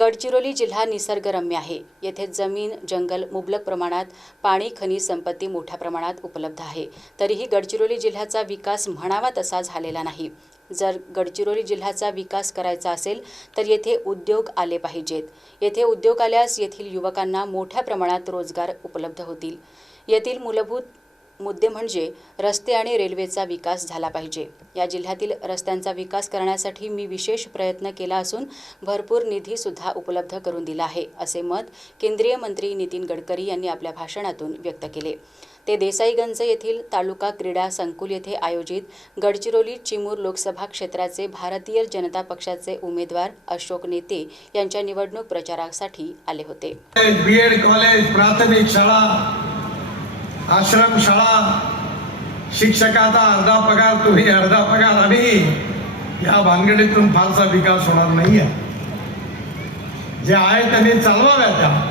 गडचिरोली जिल्हा निसर्गरम्य आहे. येथे जमीन जंगल मुबलक प्रमाणात पाणी खनिज संपत्ती मोठ्या प्रमाणात उपलब्ध आहे. तरीही गडचिरोली जिल्ह्याचा विकास म्हणावा तसा झालेला नाही. जर गडचिरोली जिल्ह्याचा विकास करायचा असेल तर येथे उद्योग आले पाहिजेत. येथे उद्योग आल्यास येथील युवकांना मोठ्या प्रमाणात रोजगार उपलब्ध होतील. येथील मूलभूत मुद्दे म्हणजे रस्ते आणि रेल्वेचा विकास झाला पाहिजे. या जिल्ह्यातील रस्त्यांचा विकास करण्यासाठी मी विशेष प्रयत्न केला असून भरपूर निधीसुद्धा उपलब्ध करून दिला आहे असे मत केंद्रीय मंत्री नितीन गडकरी यांनी आपल्या भाषणातून व्यक्त केले. ते देसाईगंज येथील तालुका क्रीडा संकुल येथे आयोजित गडचिरोली चिमूर लोकसभा क्षेत्राचे भारतीय जनता पक्षाचे उमेदवार अशोक नेते यांच्या निवडणूक प्रचारासाठी आले होते. बी एड कॉलेज प्राथमिक शाळा आश्रम शाळा शिक्षकाचा अर्धा पगार तुम्ही अर्धा पगार आम्ही या भानगडीतून फारसा विकास होणार नाही आहे जे आहे त्यांनी चालवाव्या त्या.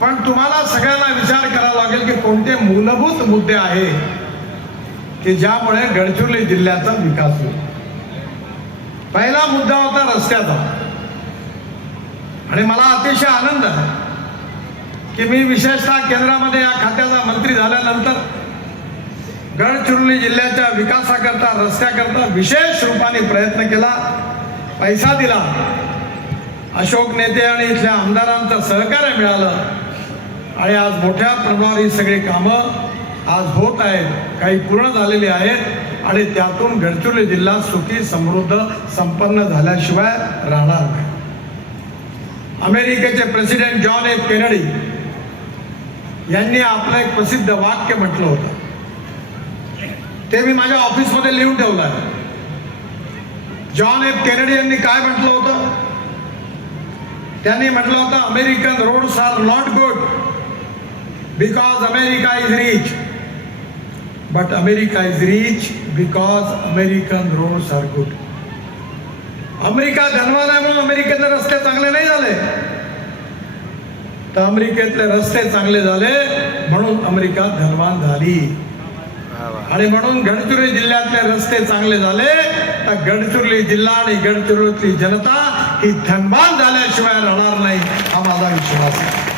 पण तुम्हाला सगळ्यांना विचार करावा लागेल की कोणते मूलभूत मुद्दे आहेत की ज्यामुळे गडचिरोली जिल्ह्याचा विकास होईल. पहिला मुद्दा होता रस्त्याचा. आणि मला अतिशय आनंद आहे. की मी विशेषतः केंद्रामध्ये या खात्याचा मंत्री झाल्यानंतर गडचिरोली जिल्ह्याच्या विकासाकरता रस्त्याकरता विशेष रूपाने प्रयत्न केला पैसा दिला. अशोक नेते आणि इथल्या आमदारांचं सहकार्य मिळालं. आणि आज मोठ्या प्रमाणावर ही सगळी कामं आज होत आहेत काही पूर्ण झालेली आहेत. आणि त्यातून गडचिरोली जिल्हा सुखी समृद्ध संपन्न झाल्याशिवाय राहणार नाही. अमेरिकेचे प्रेसिडेंट जॉन एफ केनडी यांनी आपलं एक प्रसिद्ध वाक्य म्हटलं होतं. ते मी माझ्या ऑफिसमध्ये लिहून ठेवलं आहे. जॉन एफ केनेडी यांनी काय म्हटलं होतं? त्यांनी म्हटलं होतं American roads are not good because America is rich. But America is rich because American roads are good. America धनवान आहे म्हणून अमेरिकेतले रस्ते चांगले नाही झाले तर अमेरिकेतले रस्ते चांगले झाले म्हणून अमेरिका धनवान झाली. आणि म्हणून गडचिरोली जिल्ह्यातले रस्ते चांगले झाले तर गडचिरोली जिल्हा आणि गडचिरोलीतली जनता ही धनवान झाल्याशिवाय राहणार नाही हा माझा विश्वास आहे.